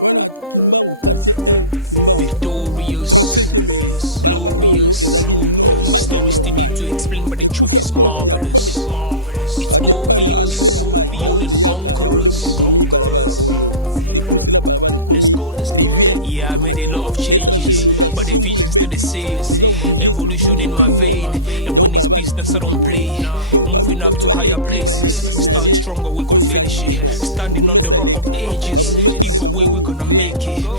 Wana Kimbangu quartier 1 Kimbangu 35e mairie balabala oyo ezaki normal ya normal ekufi à cause ya bon à départ ya entrée ya mai ya onde yaka ya onde mutibomi balabala oyo c'est pour cela balabala commis rivière automatique et ça la fait inondation so mbule beti nous sommes obligés de dire tout le monde ya balabala timuki boy donc ba mi konzo baleki il n'a rien quand il agit des bons pour mettre ça les cas pour mettre ça la moni rien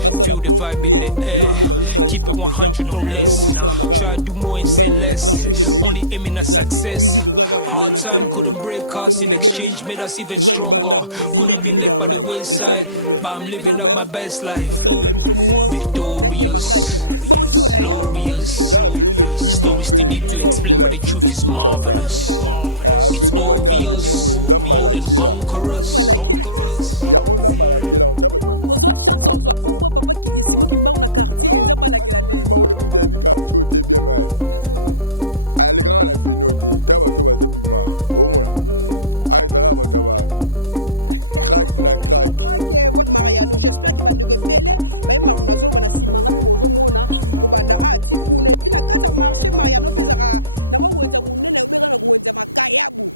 pas ça la peau rien et le mot bazo ça jusqu'à présent et le mot il sala magana Kimbangu na 35e mairie exact toujours deux aga menacer na mbulu so mbule beti toza libanda dindi dans mai c'est ça le problème donc ba ko ça la biso moi bien makati bonjour Yaya c'est l'avenue le plus mauvais de la ville de Kinshasa. Avenue Manda, avenue Ndambalakela. Ndambalakela. Il y a Ndambalakela, on tape. On soit chance, on soit comme moi, papa qui est Simon Kimbangu na quartier Ndambalakela. Moi, je vous ai dit quartier était bien mais. À l'écran la avenue, tape que va te bima. Au moins. Ah, ça va tabac. Crack na crack. Ok, Mariano, j'espère qu'il va nous rebeller. Bah, Marnazo, bah, na simanga mi mozo mona, ko banda ati kune. Puis na kata marché Mariano pezaka, na mo wenza munene ubeka na wenza makayabu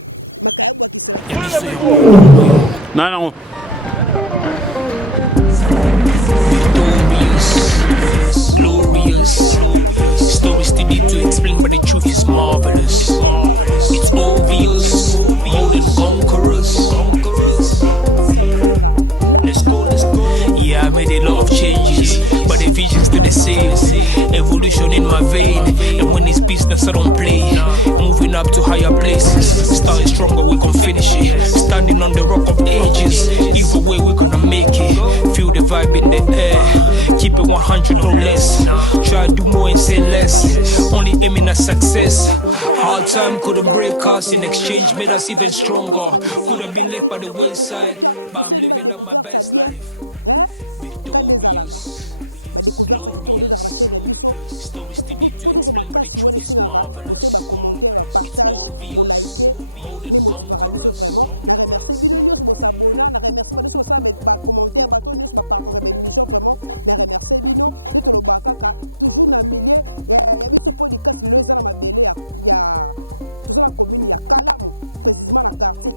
akisela. Non. Bonjour, bonsoir, la Balanio, c'est Bicho Podcast. C'est moi votre MC El Mara de la presse, Raymond Samoussé. Franchement, je vais venir votre mari, la clique ou la pour ça pour venir la parade à la il y avait des love changes, but the visions to the same. Evolution in my vein, and when these beats that don't play, moving up to higher places. Starting strong, we can finish it. Standing on the rock of ages, either way we gonna make it. Feel the vibe in the air, keep it 100 or less. Try to do more and say less. Only aiming at success. Hard time could break us in exchange, made us even stronger. Ça bien hein quand des alaka ba découvert ça qui tourne dans la chaîne Abisso pour tous ma casse ouais singaka pour se ba commenter ba partage pour liker ne motiver Abisso vraiment na remercier bino news bo s'abonner na remercier ba so ça ba commentaire ba to news ba partager ba émission vraiment na remercier bino ne to lo ba kaka toujours na milieu ya Bisso podcast le za na mabele ya tout ça la commune ya Kalamu précisément na quartier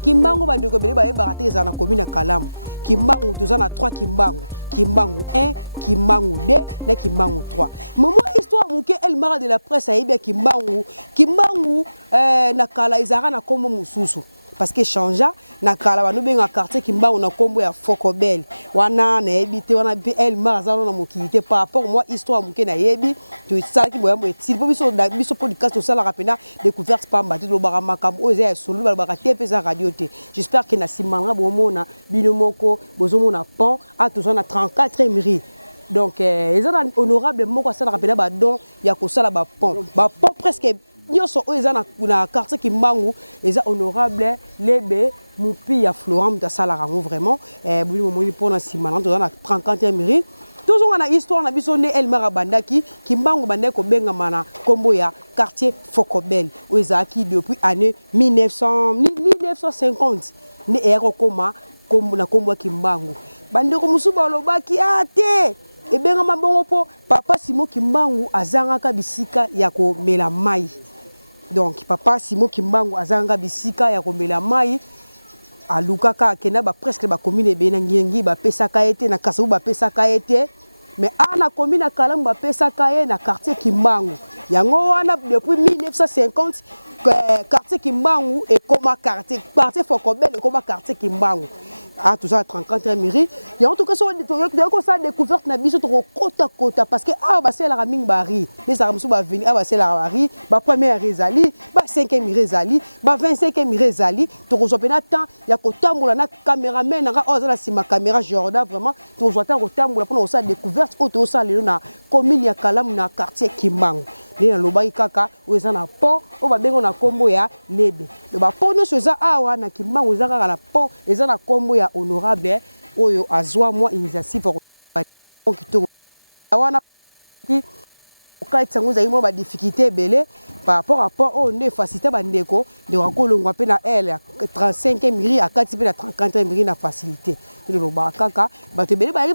Kimbangu bandeko bele ba baraté za na commune ya Kalamu Kimbangu toza na 3 Kimbangu 1 Kimbangu 2 na Kimbangu 3 moment histoire muke El Mara de la presse a bien Kimbangu na kala izara na kombo mususu parce que changea na kala banu benga quartier Kimbangu na kombo ya Fokobel wana na ebité wana bi El Mara za na mokité par rapport moi histoire muke na yebi to ça ki boya mo etil biso podcast to ça la rapena découverte par mbati lo bara makambo oza solo ba bara TP za radio te j'espère que na simanga bomona binomoko bozomona pont à tous na 34e mairie donc ils ont honorable moko ça la rapena ba don ya ko sala ba pont presque nyoso oza na quartier Kimbangu eza honorable lebe mupi ya Florent da salarango vraiment buli momoni pona simana to na 34e mairie toujours on a histoire na biso ne El Mara bandaki Kimbangu bande ko benga mana kombo ya quartier Fokobel oza ki depuis année 1950 ne ero koma kombo na kombo Kimbangu bande ko musuba lobaki ate ebenga mabongo po papa Simon Kimbangu azangaka bisika ya ko mela mai. Donc papa Simon Kimbangu azanga bisika ya komela mai alukaka kena ba presque ba commune benangi ba pesaka ete na kasabu ba pesaka ete mais ana commune na Kalamu ba pesaka ye na quartier Kimbangu yango wana depuis 1950 quartier Kimbangu et comme quartier Fokobel et comme quartier Kimbangu à tout ça 34e mairie et en tout cas ça découverte na biso to kota parce que ba c'est la raming bari les armes ba venir ba c'est la bari ba première rezali ba 5e rezali ba 25e rezali to kozopena temps ya kotambola na caméraman na za la sima caméra Jordan vraiment to kozota kotambola pour ça découverte auto ça le na commune ya Kalamu na quartier Kimbangu na lobaki kaka oza na pont o ba bengo na kombo ya lebe le ba pont no soza awa na Kimbangu za kaka na pont eza na kombo ya honorable oyo azwa moi initiative ko wana ki quand ça nous a eu des difficultés belé par rapport au ne facilité bandeko de rakolongwa pe na elle 35 miri à 4 pe na 34 miri na facilité de lo bakaka ba te belé ba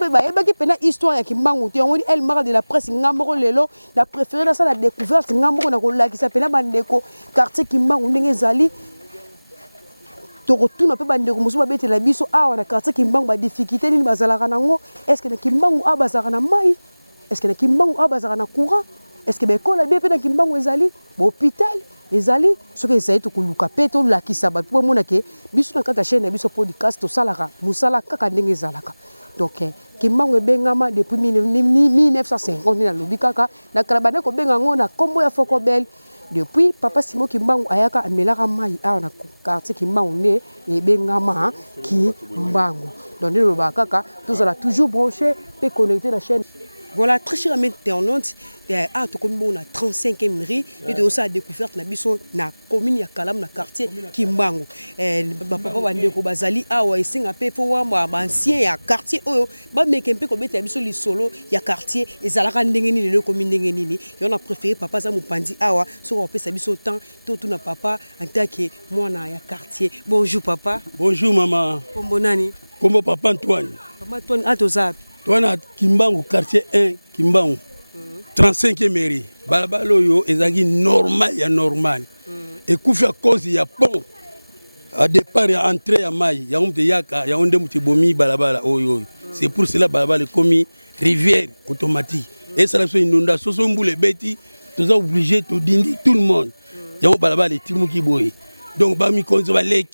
ki pe na histoire ya Kimbangu te on dit elle marque de la presse ngamoko lelo la préférée dans ça la découverte ngamoko na ko la ki s'appelle bandeko quartier Kimbangu ndenge zali to retourne pe bandeko musuba bete la biso awa na quartier Kimbangu ba difficulté ni bazalaka nango est-ce que na Kimbangu abazaka na mai est-ce que na Kimbangu abazaka na courant est-ce que bekola bien pe na Kimbangu ezali hôpital ezali ce que ezali to kuluka pe to la kisaba po mona ke biso na kata chaîne biso podcast to salaka musala kaka ndenge ezalaka donc Kimbangu ebengama depuis 1950 na lobi kaka na karabana ko benga ngona kombo ya Fokobel depuis papa Simon Kimbangu ayaka amelaka mai awa na quartier Kimbangu ne ebengama Kimbangu donc le bakaka tout ça toujours branché pe connecté la chaîne. Voilà, très chers amis internautes, on a 35e mairie et de ça découverte na biso na commune ya Kalam na quartier Kimbangu. Papa bandeko bazali awa isinga pe fo wa ancien ya quartier oyo ba mekempe ko beta biso li solo ya quartier ezalaka ndenge nini le commune ndenge nini. Et on a préféré papa za mupandi awa so on peut sa biso temps tout na papa en tant que mwana ya quartier. Bonjour papa. Bonjour maman. Kombo nani? Kombo papa Antoine. Papa Antoine atoza. Toi, Kimbangu, quartier 1, Kimbangu, 35e mairie. Balabalo yo, ezagi normal, ya normal. Et koufi à cause, il y a pont. À départ, il y a entrée, il y a maille. Il y a un de yaka, il y a un de bomi, balabala, oyo. C'est pour cela, balabala, comme rivière automatique. Et ça, c'est une inondation, son boule bêti, tout ça obligé, tout dindi, tout le monde. Il y a un balabala, les timou qui boye. Donc, bami, quand il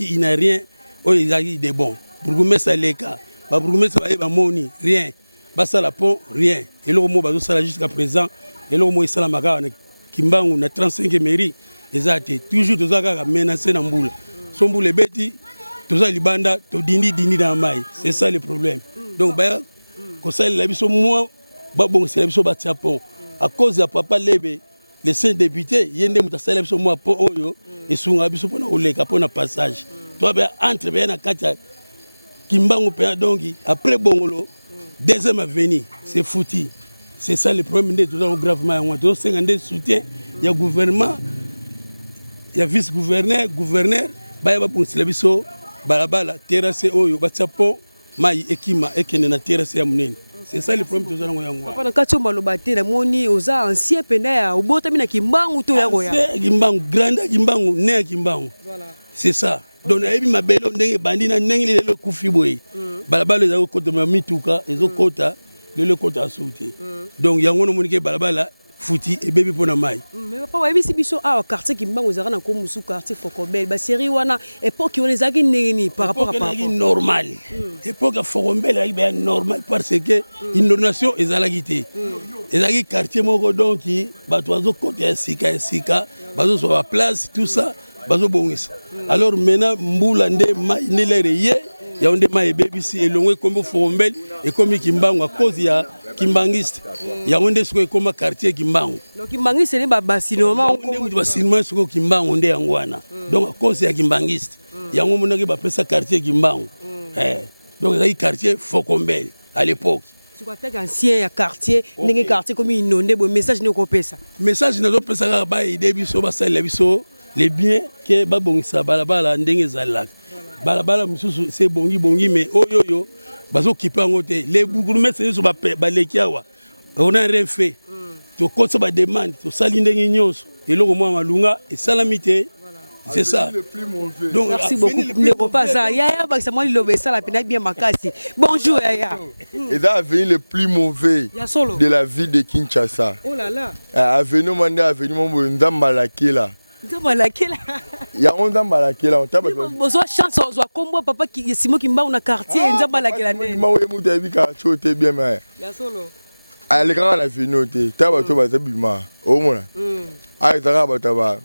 il n'a rien, oh, il a des bons. Pour vous mettre ça, les cas. Pour mettre ça, moni, rien. Basa la pont, rien. Et le mot, jusqu'à présent, et le mot, il s'est Kimbangu, na 35 mairie. Ils ont toujours tous les menacés dans boule. Son boule bêti, tous les libanda, tout dindi dans la maille. C'est ça le problème. Donc, quand ça, la biso, moi, bon, c'est la biso bâti à pont. À cause de papa Lebe, les 5 députés, il y a des gens qui sont moi pour eux, et sont à biso pour le passage. Toi, entre, bien, à Kimbangu donc après Bongolo, deuxième avenue, c'est foutu. C'est ça le problème de tout ça gravement. On a 50 soutien, il y a gouvernement, il y a vice-gouverneur, gouverneur, bah il va pour le biso, balabala, terrasse oyo, batchapo, mai ekima ekene na terrasse ya munene. C'est ça le problème de tout ça ngo. Papa na kati malobate na moni oza ancien pena obota mina Kimbangu to ya goya. Kimbangu grande Kimbangu né Kimbangu. Voilà. C'est ça. Donc ebi mabelo ndenge bandi na ndenge le kufi boy balabala za ko to mituka ezo kota le kota sauté donc yango no monike balabala futi e bebi pona mai mais papa wa bisi biso a quartier Kimbangu zaka na ko musu quartier Fokobel ba série wana époque on les a ni par rapport à papa normal époque Fokobel est normal parce que inondation ezalagité ezalagi quartier moko donc ba toazo côté sika bazo sur la place tout ça bazo bongisa alors maintenant mbula nde mai ne le reye ya onde mai bebisi elongwe kombo Fokobel et comme Kimbangu à cause ya Kimbangiste ya onde siko comme quartier Kimbangu donc Kimbangiste ne ba basinement on basinement siko Kimbangu nde yangwana donc à cause ya Kimbangiste yango monaki ba pesa quartier Kimbangu donc il quartier Fokobel à l'époque tu vois tel ancien ya quartier ndenge quartier comme inondé bo message ne ko pesa message na do pesa ba ide biso ba sala biso les biens que babongisa balabala ndenge zalaka balabala mususu c'est bongi mais oyoyo bazo kipa ngote les bougoumes c'est so ba lekiawa on a rien fait to kosa ba demande to sali ndenge nyonso eloko mwa malunga et salamité c'est ça donc merci beaucoup ne pas ça yaya ba ça moi lobe ça la pena bien makasi bonjour yaya et ça avenue le plus mauvais de la ville de Kinshasa. Oh là là avenue manda avenue mo ndambalakela ya onda malakela on taba bozo chance ozo kombo papa ki Simon Kimbangu na quartier ndambalakela ne mawe mutu ebika chote bien mais ya solo ale kana na finote taba to ba zabima o mona ai tara ba taba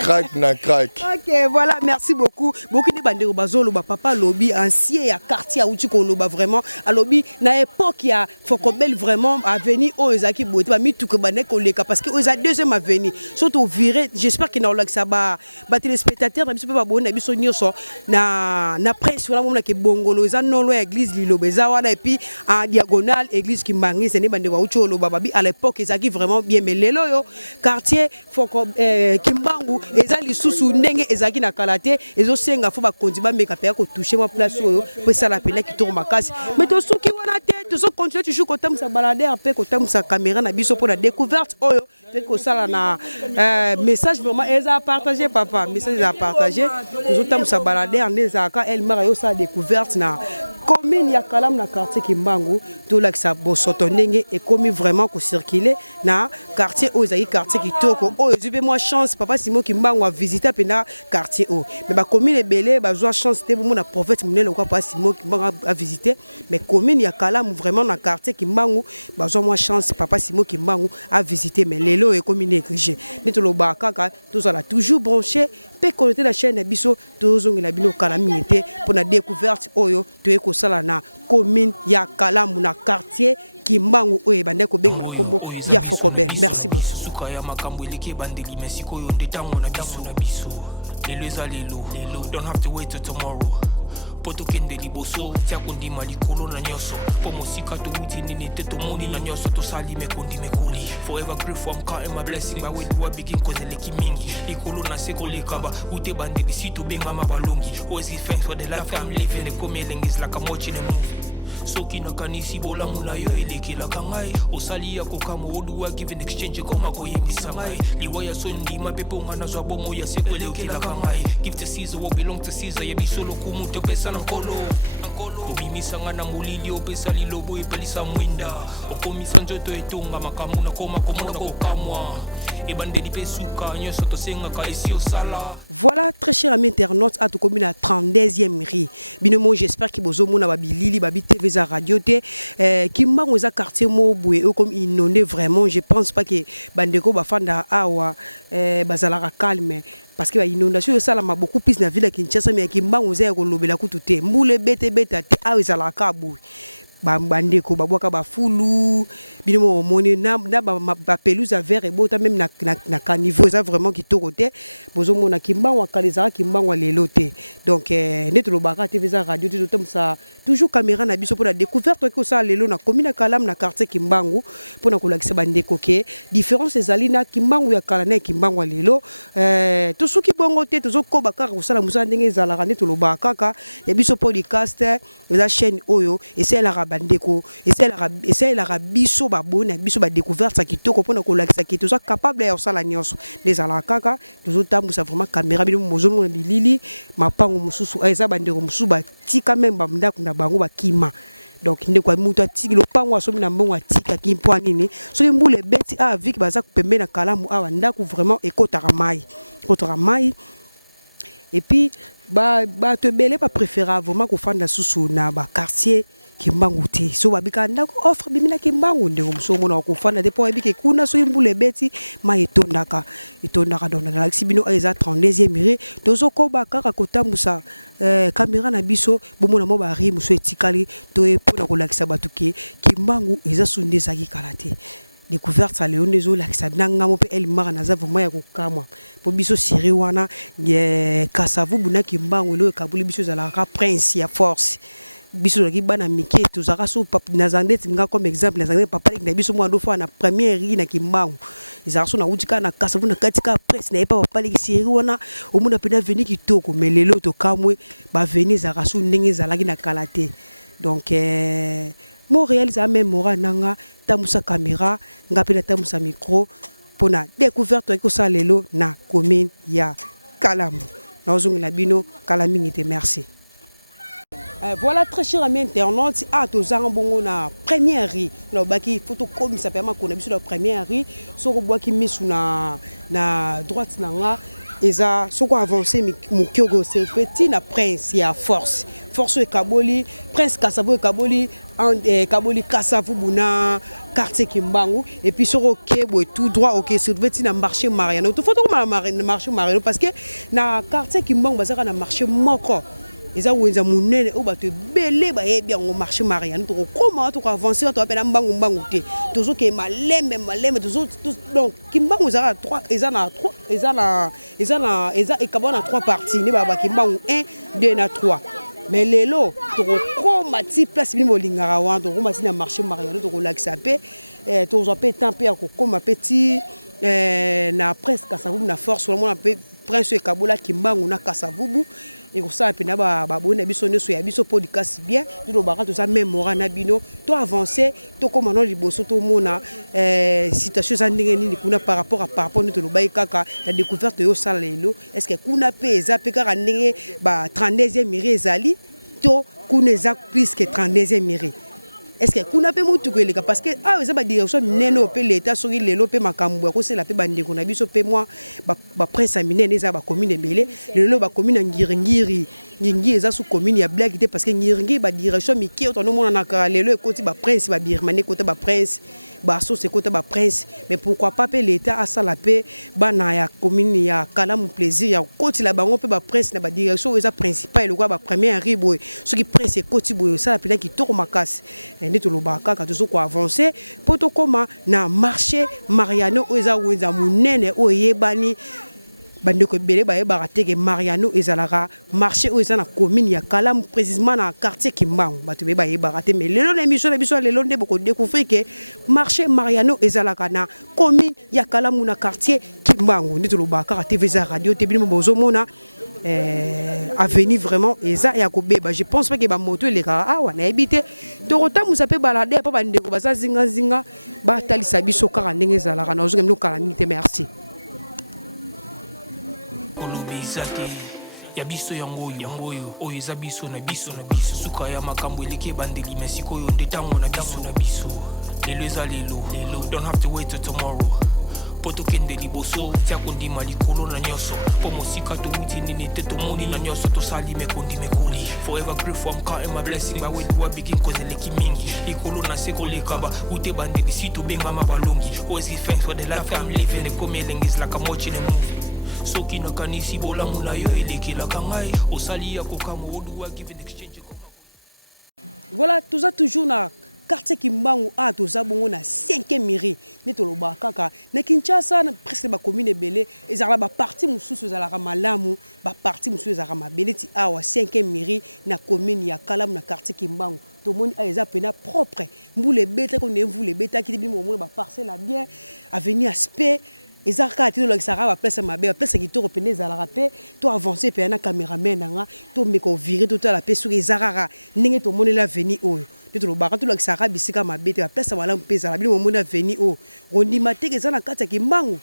Crack na crack. Ok, voilà, merci beaucoup. Beaucoup de bandero bazolo ba papa lobby ancien ya quartier outi ko loba vraiment à lobby na époque ya Fokobel vraiment avenue o ezaki boté ba mitu ko bande ko leka parce que o za deuxième avenue surtout viré j'espère que na olak ça ba téléspectateurs na biso ba bona biso nyoso na presse wala mona ke bongolo za nolo église lilobeza wana et puis en diagonale église Kimbangi c'est ne bande ba outi loba babi à l'époque ezaki vraiment bien mais lelo yo quartier Fokobel Kimbangu ezali susu ndenge ezaki na kalate ezosenga fo ba kondi ba meka pe ko toucher moi place oyo pe ça la pele qui tourne makasi mais to suki wana te to so continuer toujours kotam sa balader pe kotam sa caméra na biso pour la découverte oyo peut que ça na message vraiment eza partager papa message à partager to tam sa balader nezaka elle mara yo sa découverte na commune ya Kalam na quartier Kimbangu to la sa bosoto ndenge et commis vraiment ko circuler na quartier Ozaki quartier kitoko o ezube moi chance papa Simon Kimbangu a visiter pena quartier o mais ba commune belé ba joie chance te mon prophète munele quoi papa Simon Kimbangu a visiter mais commune ya Kalam vraiment na quartier Kimbangu ba joie moi chance papa Simon Kimbangu a visiter mais lelo et commune égrégé ni to lo ba kaka tout ça là toujours branché peut connecter la chaîne biso to zongela bino Kalamité pour la découverte oyo to eko sala na commune ya Kalam na quartier Kimbangu oyo bande ko benga na kombo ya Fokobel. Merci beaucoup. Don't have to wait till tomorrow. Poto kende liboso tia kondi malikolo na nyoso po musika to uti nini te to moni na nyoso to sali me kondi me kuli forever grateful I'm counting my blessing by when you begin cause leki mingi likolo na seko lekaba ute bande bisitu benga mabalongi always give thanks for the life I'm living the coming is like I'm watching a movie soki na kanisi bola mula yo elekela kangai osali ya kokamo oduwa given exchange koma koyebisa ngai liwaya sondi mapepo ngana zwa bomo ya sekwelekela kangai give to Caesar what belong to Caesar ya bisolo kumuto pesa na nkolo obimisa ngana mulili opesa lilobo epelisa mwinda okomisa njoto etonga makamu na koma komona kokamwa ebande lipesuka nyoso tosenga ka esi osala. Voilà très cher ami internaute à tout commune à 32e rue binomo j'espère que bozo mona babilili babi TV za radio te Kimbangu za quartier mo boué comme inondé vraiment je pense pas que bandeko bafanda awa bazala calme parce que l'inondation ça la m'a beaucoup plus na ville à Kinshasa mais Kimbangu za ko lobela kutu te mbule bete beta te awa zala kabu bandeko babwaka bafulu binomo moni na ba pelouse à verre et bota même na caniveau ça vraiment qui torote bozo mona Kimbangu akaleza Kimbangu lelo te donc neto lo baka TV za radio tout comme ça toujours caméra na biso pour la découverte que ça lelo na commune Kalam na quartier Kimbangu pour na kolakisa bandeko ke différence ezali na Kimbangu ya Kala na Kimbangu lelo to suki bongo te to zo koba kaka usala musala ndenge zala neto lo baka ka ya biso podcast la chaîne oyo et c'est la bandeko essaye la biso ba bona biso ba découverte ça kitoko pona ko lakisa ki to capable ya sala nyonso les ala kaka to tambu ça vraiment caméra bino mozo mona bilili mapango mususu eza bandeko mususu ba tika même ba ndako na bango ba kima donc ndeko mutu atiki lo pango asomi na mbongo atika ki mpo nini so mbule beti a viki baza kupembe na Kalamu awa ndako vraiment ekotara mai et puis ba te belé pas préférable vraiment ko fanda susu na ba quartier Kimbangu te so babika ndako offre bimina Kimbangu ndeko mso mona ko fanda de po ebike kuna so mbule beti ma etondaka dona na sibino eza 32e rue tozo ko bakaka kotambusa caméra na biso bomona mo ba ri muso etikali to epona ko lakisa batuke Kimbangu eza sunde zaki kalate découverte ça Léon des la ça nanga mo pe el mara na za vraiment ya kokamwa po biso siri wana kasavu buna Kimbangu lo kabuli biso za la prince ya force biso ki bana mike to zaka so pap na zandet nga comme exemple na zandet papa na biso mo ando fa na première ri na Kimbangu izaka so na utika na kasavu na katika presse na pa papa ki siri wana omuna pena veni kitoko mais lelo to kamwe ba veni zaka so ndenge zalaki na kalate donc Montréal ça même mora nanga tamusa caméra ngapela tamusa micro pona découverte ko ça lelo na commune ya Kalam na ozongela bino Kalamingité merci. Voilà très cher ami internaute à tozanga bongo na première rue na baki photo comme ça permet qu'on a biso la première rue so ko boaki misu na droite nanga eza soko avancer mokiogo c'est petit na prince ya force e kaboli prince Kasavu e kaboli kaboli Kasavu buna quartier Kimbangu et puis soko kebo tout droit OK c'est petit na marché Mariano tout faut na marché Mariano parce que na quartier Kimbangu bazaka na marché moko eza wenza munene o bato belé ba yebi ngo marché Mariano to comment to avancer to apena mbangu te tozo ke malembe donc Kimbangu za 3 eza ekabona 3 parties ne ba Kimbangu 1 2 na 3 mais lelo to koma ti place bi molingara wa to koma ti na marché Mariano to relaxa pe to zo pe temps pe ko koma petit na presque Kasavubu na force vraiment pe prince e kabola Kimbangu na Kasavubu et ko ça pe na ba bona biso ne so ya biso podcast bien to ba to ça mémoire na bino to avancer to koma no liboso to mona situation za ndenge nini kuna par rapport ne to lo bayi kaka la découverte yo sala lelo est-ce que kuna pe eza pe kaka ndenge ba 32e mairie ezali to kuna eza plus que 32e mairie est-ce que kuna pe mutu ko eleka parce que eza ba direction minene pe l'état soki lelo pe makambo ya ko sela pe bandeko na biso pe moi ba prince minene eza ba commune belé lelo ba commune ngiri eza sous commune ya blague parce que ngiri ba direction miki to no mona na lelo ekoti ba prince ba birmane côté ba prince ba so c'est côté ba prince mais pourquoi pas pe l'état asala pe bana ya commune ya Kalamu plaisir ya côté la bango pe ba prince na ba direction eza principal le quoi ba premier ribo ce qui prince côté boyo ça la pena qui toko makasi ndi to lobaka ka to ko avancer poto koma na marché Mariano eza wenza munene o yebani bandeko belé ba barateke Mariano ezalaka marché o ezana commune ya Kalamu précisément na quartier Kimbangu bato be ba baraté mais lelo na émission na biso lelo nde boko découvrir que marché Mariano ezalaka na commune ya Kalamu na quartier Kimbangu ndi to lobaka ka TV za radio tebini bozo mona avenir vraiment eza ya kobeba je pense pas que ba moto les gars wana habité to rota musa pe balade pa bandeko baza zinga ba talisa biso kaka ndenge ezalaka na ozonga mino kala minute merci ya biso yango oyo eza biso na biso suka ya makambo eleki bandeli mesiko oyo nde tango na biso lelo eza lelo don't have to wait till tomorrow poto kende liboso tia kondima likolo na nyoso po mosika to uti nini te to moni na nyoso to sali mekondi mekoli forever grateful I'm counting my blessing but when you are begin cause eleki mingi likolo na seko lekaba ute bandeli sito benga mabalongi always give thanks for the life I'm living the coming is like I'm watching a movie soki na kanisi bola mula yo elekela kangai osali ya kokamo oduwa give in exchange. Voilà tout ça toujours na quartier Kimbangu a toza bongo na 5e mairie ne to loba kaka na Kinshasa na presque ba commune belé ezala ba parti mususu ezala malamu ba parti mususu ezala mabele ti awa 5e mairie na commune ya Kalamu na quartier Kimbangu to moni eza pena propre mbule beta ko ne mbule beta ki bi mo ba parcelle bien avenue aspect ezaka ti lo kisaka ba place mabe place ki to repene ezala rapé to avancer pe na cameraman nga to me ko virer to la pe sur ezaka ndenge to moni la venir oyo to lo baka to lo kisaka bisika mabe te ba place malamu pe ezala bi mo moni venir o rondi maté ke zana kata Kimbangu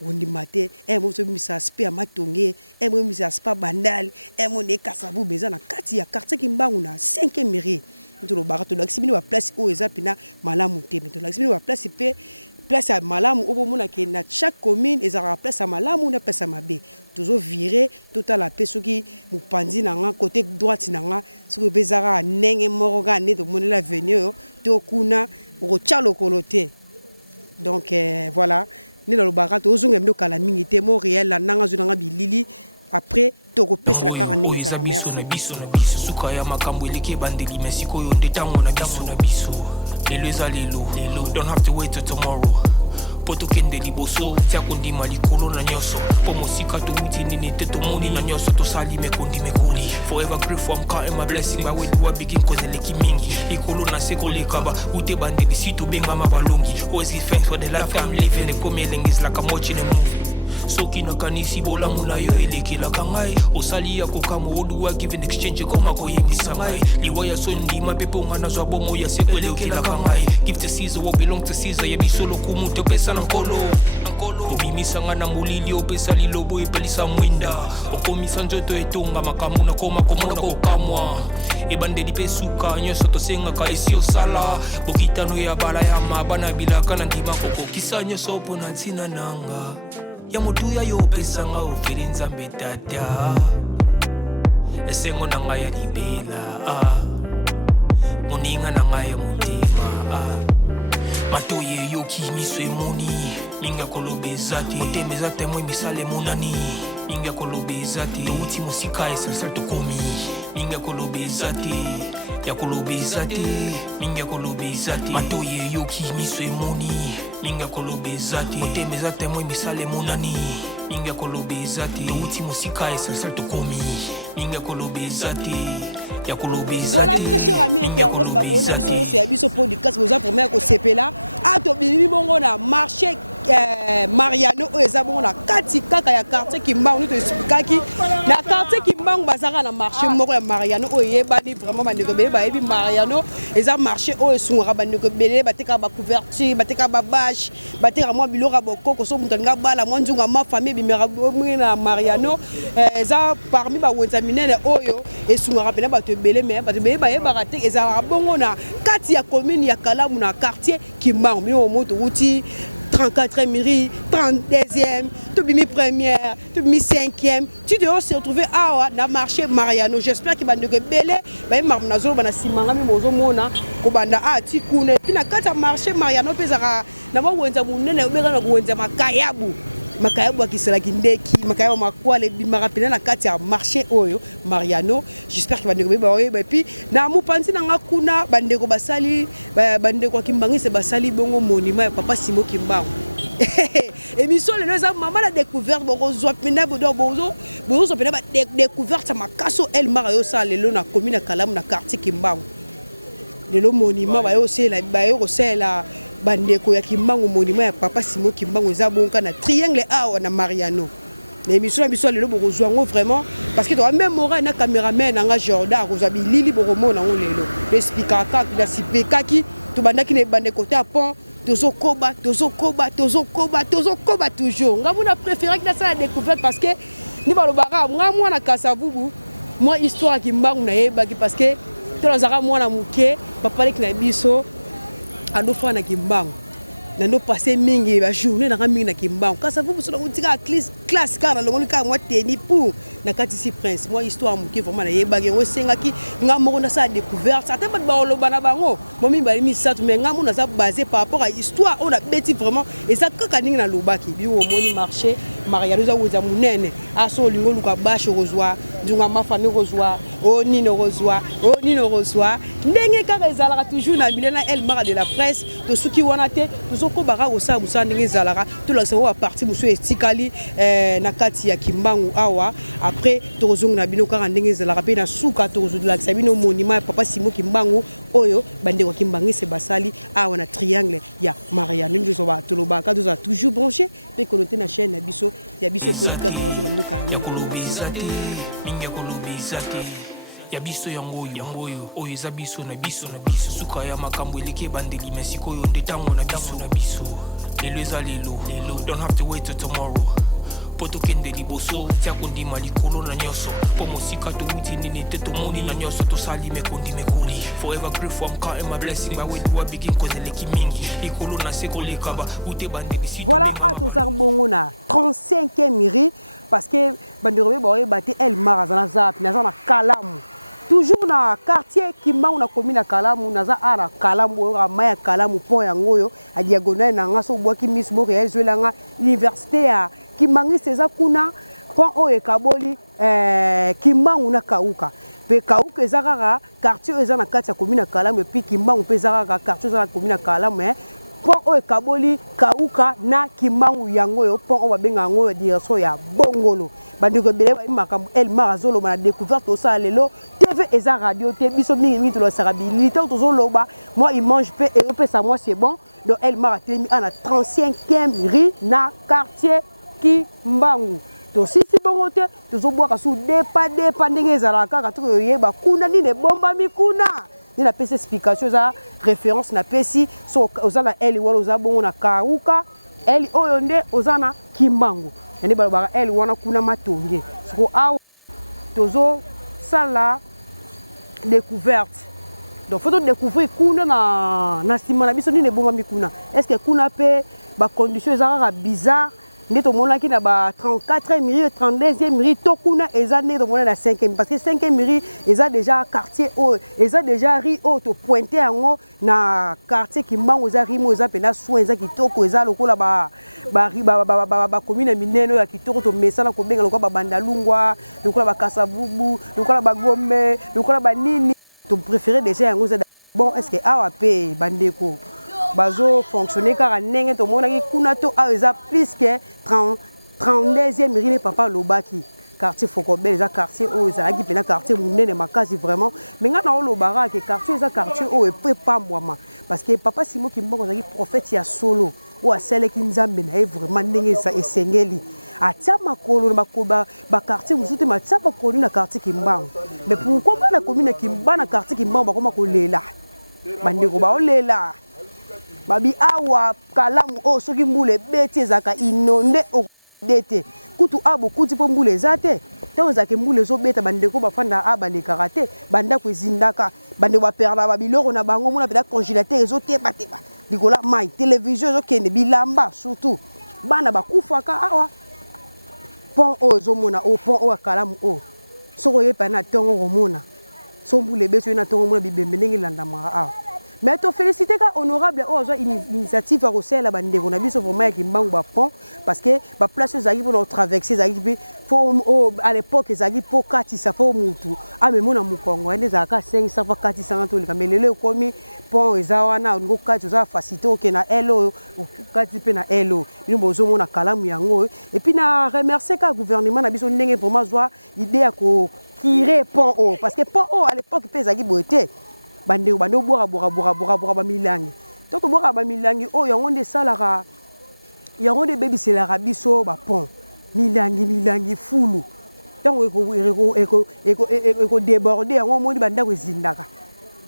rondi maté mo so misa aspect amatonge mo misa aspect bandal mo ne Kasavu beza na kati ya quartier Kimbangu na 5e mairie to lo baka to lo kisibini ba place o eza pina malamu te to lo kisibini ba place pe place à malamu obo mona ke na chaque commune ezara place à malamu na place à mabe toujours virer total la pesoki mupandi nanga côté droite nanga soki bezara nenge moroga ne to mona la venir to kuna rochalo kolote donc voilà ni na lobaka to zonga mdo kala mingi te mo réel la nanga zunanga bilili après to repese la kara nenge ça merci suka ya makambo eleki bandeli mesiko yo ndetango na biso lelo eza lelo don't have to wait till tomorrow poto kende liboso tia kondima likolo na nyoso po mosika to uti nini te to moni na nyoso to sali mekondi mekoli forever grateful I'm counting my blessing but when you are begin cause eleki mingi likolo na seko lekaba ute bandeli sito benga mabalongi always give thanks for the life I'm living the coming is like I'm watching a movie soki na kanisi bola mula yo elekela kangai osali ya kokamo oduwa give in exchange koma ko yebisa ngai liwaya sondi mapepo ngana zwa bomo ya sekwelekela kangai give to Caesar what belong to Caesar ya bisolo kumuto pesa na nkolo tobimisa ngana mulili opesa lilobo epelisa mwinda okomisa nzoto etonga makamu na koma komona kokamwa ebandeli pesuka nyoso tosengaka esi osala bokitano ya bala ya mabana bilaka na ndima kokokisa nyoso pona ntina nanga ya motuya yo opesanga ofeli nzambe tata esengo na ngai ya libela moninga na ngai ya motema matoye yoki miso emoni minga kolobeza te motema eza temoi misala emonani minga kolobeza te touti mosika esensel tokomi minga kolobeza te ya kolobeza te minga kolobeza te matoye yoki miso emoni minga kolobeza te motema eza temoi misala emonani minga kolobeza te touti mosika esensel tokomi minga kolobeza te. Voilà, très cher ami internaute, babone na biso nyonso ya biso podcast boza premier ko sepela ato bimi bongo na marché Mariano eza bongo na kati kaka ya quartier Kimbangu to expliquaki na quartier Kimbangu bazaka na marché moko ya Mariano oyebani vraiment bandeko bele ba yebi Mariano eza marché o esungaka bandeko bele bateka ba couverture bateka ba bâche bateka mwa biloko bokoko so mutanga bala mwa nzunga ma famille bimera na Mariano eza parmi ba wenza minene oyo esungaka pena bato bele mais bato bele ba yebaka te eza bongo na kati ya commune ya Kalamu na quartier Kimbangu mi o moto uti 34e mairie, 32e, tout bimi première, tout bimi 5e. Tu dois se retrouver à na marché Mariano. J'espère qu'il va nous belé. Bah marna zolo bana simanga mi mozo mona ko banda ti kune. Puis na kata marché Mariano pezara na mo wenza munene obeka na wenza makayabu. Makayabu akisela kindeki, makayabu makwale bimara pena na kati ya marché oyo Mariano. J'espère qu'il va nous belé et puis na mu panzi na ngakuna bandeko basali bandeko Kimbangu se basali bongo monument papa Simo Kimbangu. Émission le nous maman la découverte bozo pena bozo bozo pena découverte ça makaso El Marayo sa lelo na commune Kalamu na quartier Kimbangu. Lelo monument ba yo se la ba yo se la bandeko ya Kimbangu monument ya papa Simo Kimbangu eza bonka na triangle awa na Mariano. L'émission biso lelo bozo ngo vraiment parce que toi même mora na cameraman nga Jordan ko zabi lili boromo na ngo lelo. Expliquer ka na sipekaki to bandaki ne bandeko ta pont Tozo koba toujours. Ngamuna préféré que ça la découverte parce que ni balobaka moi na Kasavubu moi histoire Kimbangu na yeba parce que to lazaka mwana muke papa leki na biso ando fa na Kimbangu. Nando passer mingi ba journée na mingi na Kimbangu. Kasavubu so utika classe car na longoli ka moi teni pour na kati si prince moi histoire muke vraiment na yeba ngo sengaki ngamoko na sa découverte ça tellement ba oloba na bango momi ba mi sa mais ngamu na sa basé par rapport à histoire on a bêti vraiment et ça kaka ningi na lobaki bi o moni marché Mariano za uza munene aso lingo luka bash rozwa dunga ma famille rozwa o nino rozwa ndenge kaka ezalaka toujours na bilena El Mara de la presse to suki wana te to soko baka osa busa ndenge ezalaka to la savoir partie muso estikali na kati ya Kimbangu awa après tozonga na bino kaka ndenge ezalaka pe na suka tozodula sabino monument papa Simo Kimbangu oyo bande ko Kimbangu se basali awa na triangle ya Mariano ndio ba tolobaka toza toujours branché pe connecté na chaîne ya biso podcast tozonga ndo kala ni ya biso yango oyo eza biso na biso suka ya makambo eleki bandeli mesiko oyo ndetango na biso lelo eza lelo don't have to wait till tomorrow poto kende liboso tia kondima likolo na nyonso po mosika touti nini te tomoni na nyonso tosali mekoli forever grateful I'm counting my blessing by when you begin kozeleki mingi likolo na sekoleka ba ute bandeli si voilà à tozar bongo na 35e mairie parce que bandero boye bati El Mara za na Kalamu toujours na quartier Kimbangu na commune na Kalamu naza ara Kalamu ra maya Kalamu pont yango yo a diagonale na ngaso boaki miss bo réelanga université ya Kimbangu seza kuna pont o ekaboli Kimbangu na kauka pe kauka ezaka quartier eza na kati ya commune na Kalamu et puis Kimbangu pe ezaka quartier eza na commune na Kalamu pont o ekaboli kauka na Kimbangu yango yo pont o babenga yango direction ya Bongolo bandeko bele ba makambo El Mara zolo na découverte au ça lelo TV eza radio te biso mingi to lo sarabilité to zoloba moi il mange pe et pe ça moi c'est bon donc El Mara temi ana 35e rue na quartier Kimbangu to sisi bongo te to zo boaka sous dépa ndenge ezalaka ka to yeba kuna ni ne bomba mikuna ni na pesa explication za référence na pesi so ozana El wala oza bongo na kauka El oyo nde ozana Kimbangu ene balobaka El wana kuna matonge siko awa tozo sala découverte donc faut découvrir kuna na sima na biso ni ne bomba mikuna est-ce que kuna pe ba conditions ezaka bizarre nde tomonaki na ba 34e mairie 32e mairie to kuna eza nde tomona na 5e parce que 5e mairie eza déjà quartier o eza déjà ri o to pointer yango na quartier Kimbangu eza rimo eza pena soin eza kitoko eza lokola ba commune minene ya kitoko to mesana ko benga lokola ba Bandalungwa lokola ba Kasavubu lokola ba Gombe lokola ba nini to préféré déjà yango eza bon est-ce que awa pe bandeko bazo fonctionner car ndenge to monaki kuna to eza plus que 32e mairie papa lobaki quartier Fokobel eza quartier o ezalaki pena quartier munene makasi vraiment mais nga na olobara que quartier eza quartier o epe pambwama parce que papa Simon Kimbangu azaki prophète ya solo o aseleki nzambe na ye vraiment ndenge eza esengeli atia makolo na ba quartier musutu ma tia makolo na quartier Kimbangu mais pourquoi pas na commune Kimbangu na quartier Kimbangu bakoma kolela bandeko ba olela babi awa kalamu o soki mbule beti ezaka inonde okudete kutu abo kuti po mbule ezate te ozake mbule zo beta bandeko bafanda abale karate banda kwezindaka bande ba perda ba biloko na bango mona peda congélateur ezo teba teba likola mai télévision ezo kende bilamba surtout bana bakufaka awa pont o zo mona o pont o kalamu o soko yepa na tongo romona so mbule beti na tongo mona bibembe ndenge landamaka awa. Mais to féliciter ka honorable aux initiative à Rossel la bande on a vu ce vraiment qui manque ba pont parce que ba place aux agri pour traverser zaki faut à l'époque zaki pour kati ça faut mutu ah mais mon amu Congo ende zaka 500 fois kati 50 mais lelo komi pont ezawana ngo kati za facilité OK na elo kati pe na elo ni bozo mona kalamu yango et puis na remercier ka gouvernement na biso ndenge vraiment joie idée à ko tirer pont o parce que pont o à l'époque pe zaki boité bande bora ba milangi toto bora ba milangi o yango nde salaka yango nde bebi selaka biso ba pont milangi fulu tango eko déborder yango moni banda ko zindaka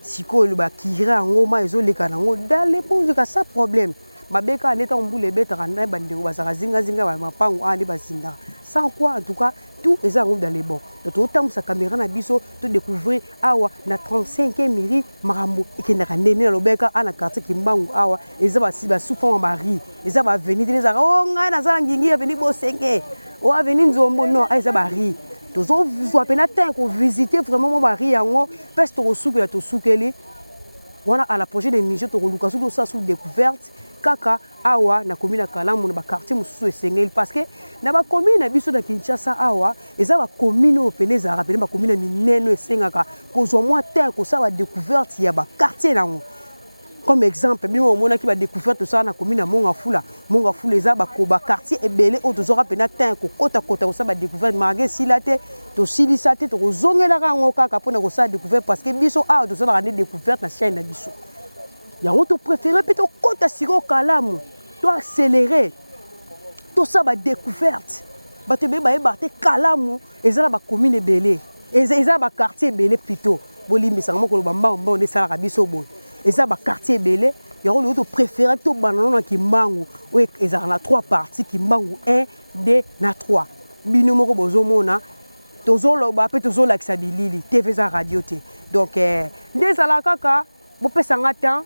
sikoyo ba kira yango ma ezoleka nango dale pour ka ça problème mabeka neta mbule betaka na bande ko basaka zinga ba mapango andi bazindaka sans quoi en tout cas tout est en dans les bons. Donc autant sa caméra na biso to découvrir awa na 35e mairie marambo ikendaka nene na lobeka ana quartier Kimbangu awa eza ba soufon mari eza ba venir les ara o nga na za ngingi ya venir bo 5 o avenir nzombo non eza ba ri tozo zo pena temps ko visiter vraiment mon mari yango parce to soukela to soukeli wana à la prochaine émission to luka sous ça sous découverte kaka awa na commune Kalamu na ba quartier mususu esengeli parce que na ba commune na biso na Kinshasa awa eza ba commune opeleza rappeler ba commune mineno esengaka kozwa moi terre ko ça ba découverte ya ba quartier nango comme exemple bino mona ki ba découverte ça na commune Mongafula eza ba ko ba quartier ebele o tozo rappeler terre ko kota ko ça ba découverte marge silate to silisate to zongela rango kaka pona ko ça découverte parce que biso awa to ça na découverte na chaîne na biso yango to préféré peut to kota siko Kalamu to accélérer tout ça ba découverte ba te be ba ebarte Kalamu ezala ba commune belé ezala ba quartier belé plutôt bolimbisa ngoko ba mbamba on esala ka biso bo ezala ba quartier belé yango le to préféré to banana na Kimbangu oui ezala na 3 parties Kimbangu 1 2 na 3 bino moko bozomona tozolo ba pe tozola kisabilili TV za radio te donc ndezala kaka bo pesa ngata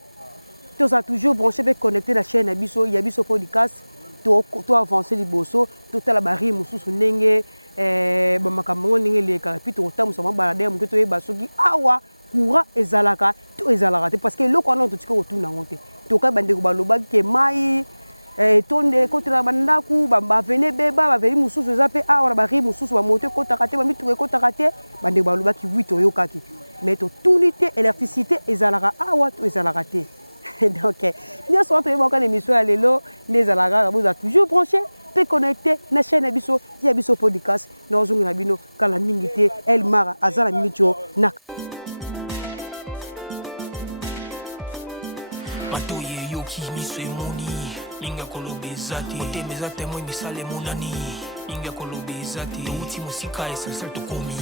tous a toujours branché et connecté la chaîne Abisso, il y a Abisso podcast, to avancer les bosso, tout à la barrière mususu nenge bamakambo nenge les puis to tamu sama balader mu to e basoki awa courant ezalaka to ezalaka parce que loko na to tiko to na ngote to ka bande ko baloba ke mai tonde ko tela bandaku ba venir beba ba venir mususu zape awa barrière mususu ba moto ko takate ba mitu ko takate bande baloba ki 8 oyo kaki mais to tunité électricité ezalaka awa to ezalaka te. Donc, nous sommes en émission à l'élo, les alagas, vous avez toujours branché, peut connecter la chaîne Abisso, il y a Abisso podcast, nous avons un abino, quand la mingité, elle mara, azala mitio, nak. Matoye yoki miswe moni, linga kolobe zati, ote mezate mwe misale monani, linga kolobe zati, touti musika esa salto komi,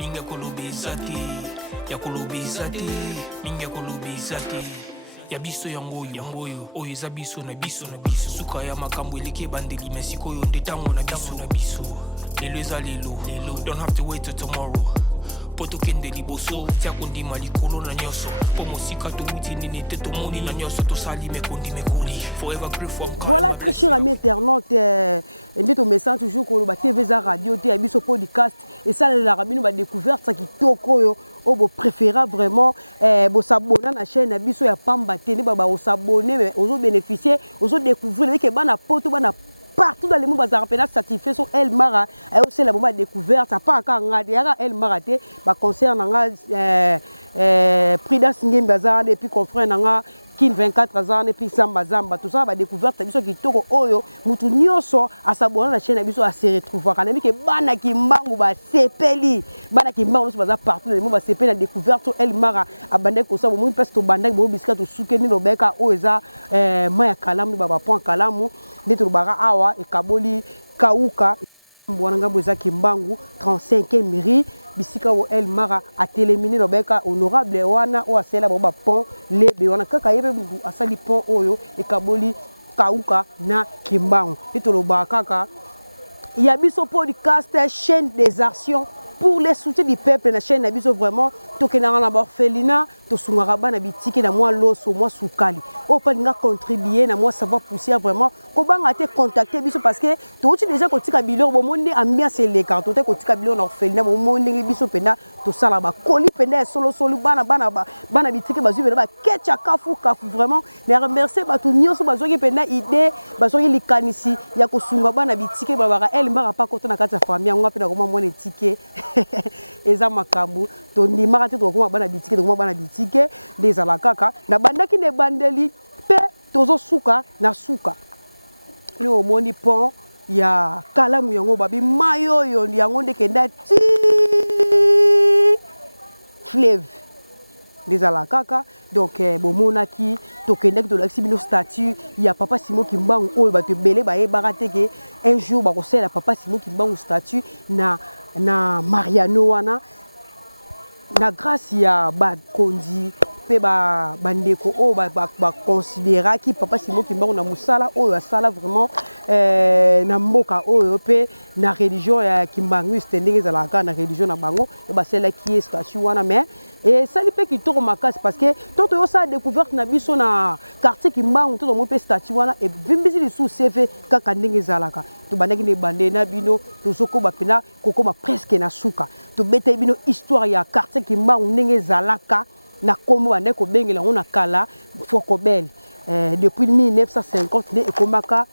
linga kolobe zati, ya kolobe zati, linga kolobe zati. Ya biso yangoyo oyo eza biso na biso suka ya makambo eleki bandeli mesiko yo ndetango na biso lelo eza lelo don't have to wait till tomorrow poto kende liboso tia kondima likolo na nyoso po mosika touti nini te tomoni na nyoso tosali mekondi mekoli forever grateful. Voilà, très cher ami internaute, et ton message toujours que le TV za radio tu as sur podcast et ça la rabine va découvrir ça qui toko au beau préférable vraiment bo s'abonner à la chaîne biso ya pamba tene ba s'abonner mais aux bénéficier aux découvrir que bana poto bana partout dans le monde bazar pena certifié sur El Mara et aussi la bomba découverte ça pas ka ngade ya El Mara te ba concert nga Prida Singem bazar et puis confrère nga Kin 24 ans et puis Samba Zamba tout ça ba découverte biso ki toko oyo mutu nyonso a s'abonner à la chaîne biso a se retrouver kana que bana ki mbangu ba sepeli bana ki mbangu bazar partout dans le monde ba sepeli la découverte sur El Mara abande ko ça bo mu peste to banda bo bisika to sukeni no beka oza maya kalamu baba point kalamu ndito bara awa e kaboli kauka mbwana boza kimbangu 35e mairie bisika o El Mara a téléminé no beka honorable wana o asela baba pont lebe wana kaka yebe mdu asali pont oyo e kaboli kauka na kimbangu ndito loba kaka ya biso podcast chaîne des actions pour les soutiens du peuple la chaîne abiso vraiment tokena na orphelinat to sungara bana bitiki na moi loso moi soukali o pa nga contribuer na moi savoir poussière vraiment ko banga te contacter biso parce que to uti déjà ko tika bilor bo monde ambiance les cartes to ko tika bilor na orphelinat bo monde biso penda to sala ba koli penda solo bana bitiki bazu ba ketcha kafu vraiment na remercier ba tout nyonso bazoki penda idée bazoki likanisi ya ko sunga bana bitiki ba ba El Mara pa kota na kata famille nga pena ko mo ne ticket eza makambu to ndimaka te tokoma bana bitike tokoma bana bitike ndezala kaka na bandaki ne bandeli pe tozo suka na suka ni omoni pont ya kalamu yango babi mayo yo yango ndekenda ti fleuve ndezala kaka donc bomonaki tokendaki tolakisi bino statut ya papa Simon Kimbangu oyo bato ebele bayebaka te ke un jour bakosala papa Simon Kimbangu statut na Mariano wana na grâce ya bakondi pe bandeko o ba considérer ki papa Simon Kimbangu na musala oyo asala vraiment na mboka oyo pe na religion ya Kimbangu ndenge ezalaka na religion na bango e basela ki statut wana mais et ça lui fait qu'il tourne ma casse parce que tout ça découverte na biso na quartier Kimbangu tout mon pe statut wana et vimbisi les sous CV kaka ndenge ezalaka to bandaki ne bande na bino to soko ba pena kokoma presque na suka to bete bino histoire ya quartier Kimbangu ndenge ezalaka na komo bande ko bengela on na kala Fokobel depuis 1950 ne ekomaka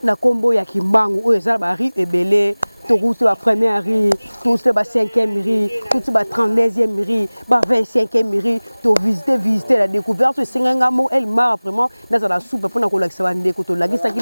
na kombo ya Kimbangu oyo ezala ba rue ebele to route la première rue tout la 5e rue tout la 39e rue ba 25e rue to visiter la découverte de Sengangamo El Mara vraiment dans la soupe pour na ko lakisa bande ko to lakisaki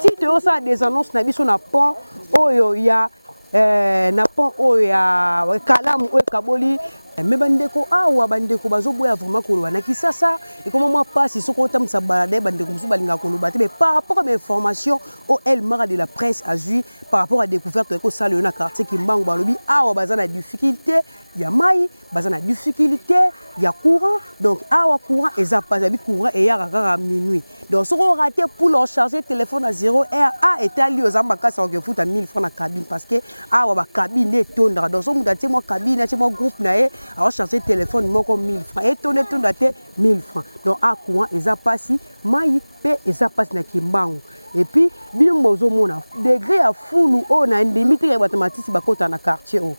ti to ça des annonces na biso na pont oyo ya na pont oyo ya kalamu oyo kaboli mais bandeko awa bandeko bazoboya vraiment koloba na kisasa et comment moi passe soko tamsa balade bandeko musu balinga koloba mais par rapport à mes informations au El Mara de la presse a vu par rapport à découverte ko sala na quartier Kimbangu balobi awa bazana difficulté ya mai bazana difficulté ya courant donc awa courant eza pas abi courant et ya kaka minuit donc soko raté pour leur charger téléphone à 0 heure a été ali aux ambakasa on fout à 1000 francs na cabine parce que awa ba cabine tondra donc so mutati moi cabine ti moi groupe na e alors charger téléphone moko 1000 francs et tonne te 1000 francs donc a courant eza pasi mai pe eza pasi na Kimbangu et puis bino mozo mona degré ya fulu o na ndimiti ya mathématique bakota na quartier o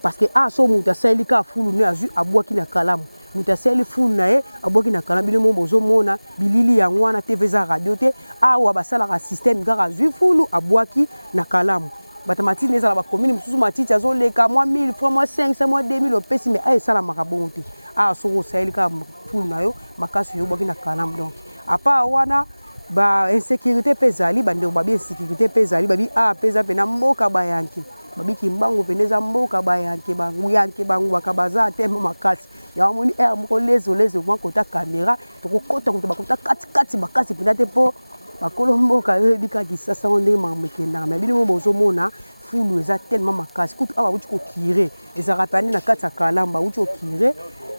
parce que a so muta selika fulu ne azu abwaki na kalamu muta seli fulu na e abwaki na kalamu bino mozo mona bilili yango wana TV za radio te awa basala ka système kaka azu fulu abwaki na kalamu mathématique nezala ba commune mususu matiti azoleka moi 1000 francs moi 500 moi 2000 opesi mais ay sala makabongo te a so ko selika fulu na yo makasi yo bwaki na kalamu donc apa wana ba insécurité pezali bande ba bien insécurité pezali babi a peza pena mboka bayanki babi Kimbangu peneza mboka bayanki bangu yanki bangu bakabaza temo makasi ya moni moko lezo moi kota caméra to kokota ko bakota kati bakasi pena te po bakolo mboka bika kisasa onde mamekenda mais bino bozo mona fulu eza tellement makasi kutu aba uti ko kire eza rapani na kati ya kalamba uti ko kire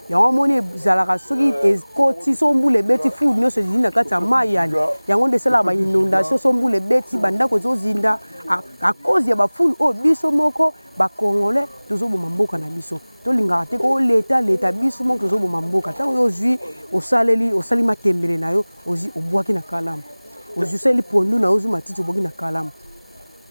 yango moni zalaka soki ekoti sombule beti fulu nyonso ezindi na kati ya mai yani yango nde esalaka bainondation sombule beti bandako ezozinda à cause ya bafulu oyo biso moko ba congolais tozoboma mboka na biso tolingaka te ko leta biso moko tozoboma mboka tango yo ozwi osali matembele na yo ozwi obwaki na kalamu ozwi osali pondu na yo ozwi matiti obwaki na kalamu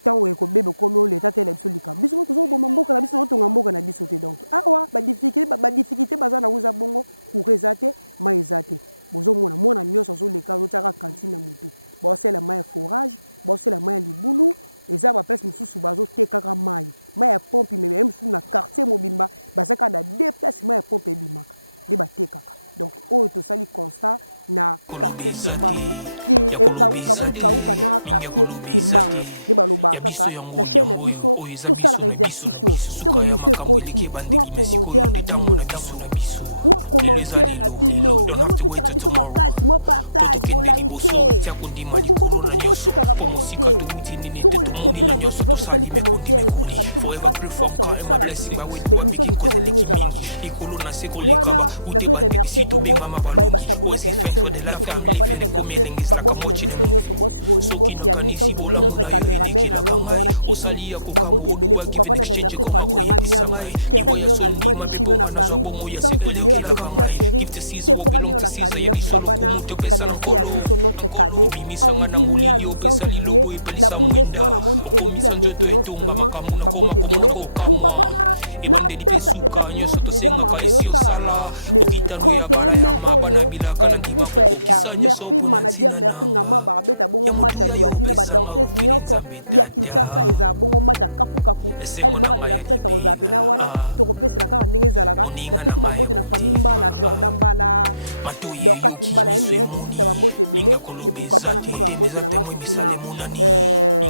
tango ekobebe komi leta te la biso likambo biso moko tozoboma mboka na biso totonga mboka na biso te donc awa badifficulté baza na uza bongo courant eza te mai eza te bozomona mwana nyonso azoleka azotiaka kantine na motu baosala mai ya forage baosala mai ya libulu eza baplace mosusu bazotekaka mai ya pompe meme mosusu na quartier mobimba bazaka na deux places mai ya pompe ebimaka nde batekaka donc oyo tosali constat na quartier Kimbangu kaboli kauka na quartier Kimbangu nde balobaka kaka na chaîne na biso tosalaka exercice to émission ekoti mwa commentaire na bino moi commentaire na bino yango pesaka biso makasi moi partage mo like bo sikaka bongo te soko sepe na découverte osali commentaire epesaka biso makasi force osala susu bémission kitoko ndenge ezalaka wana nazo remercier bongo basabona na chaîne na biso pourquoi pas na remercier baboss na biso nyonso boss Roni boss Yani sans oublier notre caméraman à Londres wana checking bambote ebele pourquoi pas na remercier famille na nga Mialu Keren Mion Allemand Tichimion à Paris sans oublier ma petite chérie Sephora Mion la Camille pourquoi pas na remercier à biso notre cadet Andy Mialu sans oublier na Bundes wana mon Elodie la maintenance vraiment bambote ebele pourquoi pas na pesa déjà dimanche déjà na mambo salama le 31 mai oyo groupe ya Murphy manager Murphy ngama babeta bongo match à loisir ba danseuse nyonso ya Kinshasa eza bongo match à kafu elle mara de la presse rosa pena wana to repese la kaka ndenge zalaka na pesi bambote na famille Mbala Jordan Mbala donc kasi Mbala ya mire qui cite bambote belé et pourquoi pas na pesi bambote na nga susu na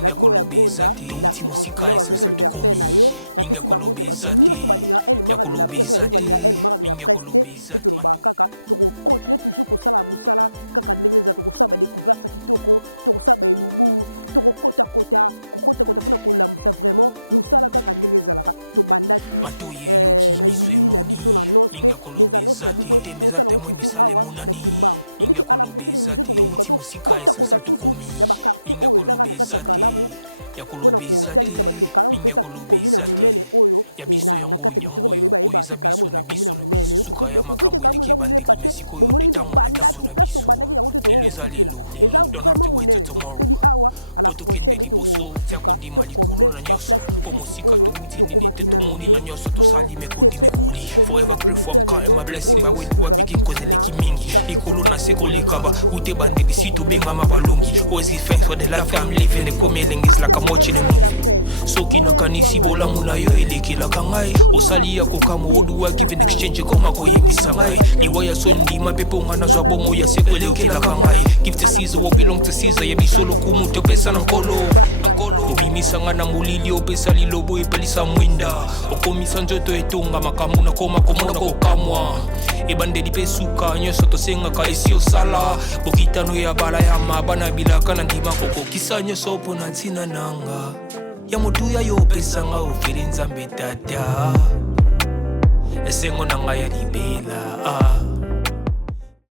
la Gloria Gonda la fille en couleur va jouer anniversaire na yo na pesi bambote ba nyonso balinga elle mara de la presse balinga elle mara de la presse et to ba kaka to continuer toujours ko sala musala kaka ndenge za to ko saba découverte kitoko to ko saba elubu to ko kota pona ko la musa vraiment musala kaka ndenge zalaka to bandaki na yili na biso na nospe des annonces na biso to sala on toujours awa na Kimbangu et puis à la prochaine émission to ko kota susu na ba quartier o ezaka na kasa kalamu pona kotalisa bato kalamu mpesa komina munene oyo na kata kisozo bali bayeba ati kalamu za komina munene yo to découvrir kalamu za munene parce que bomona to bandaki place to bandaki yango to sukela eza vraiment munene to sukeli awa à la prochaine to tuka to combler ba place misusu oyo to komaki nanu te bo sepeli komona émission lelo oyo to zalaki na quartier Kimbangu ebengami na kombo ya kufoko ben mais to vende quartier Kimbangu donc elle m'a de la presse Montréal Twanga Tono na kufite Tolvino Zamba Ngana Dino Tukokutana à la prochaine émission quant à moi je vous dis bye ebandeli pesuka nyonso tosengaka esi osala bokitano ya bala ya mabana bilaka na ndima kokokisa nyonso mpona ntina nanga ya motuya yo opesanga ofeli nzambe tata esengo na ngai ya libela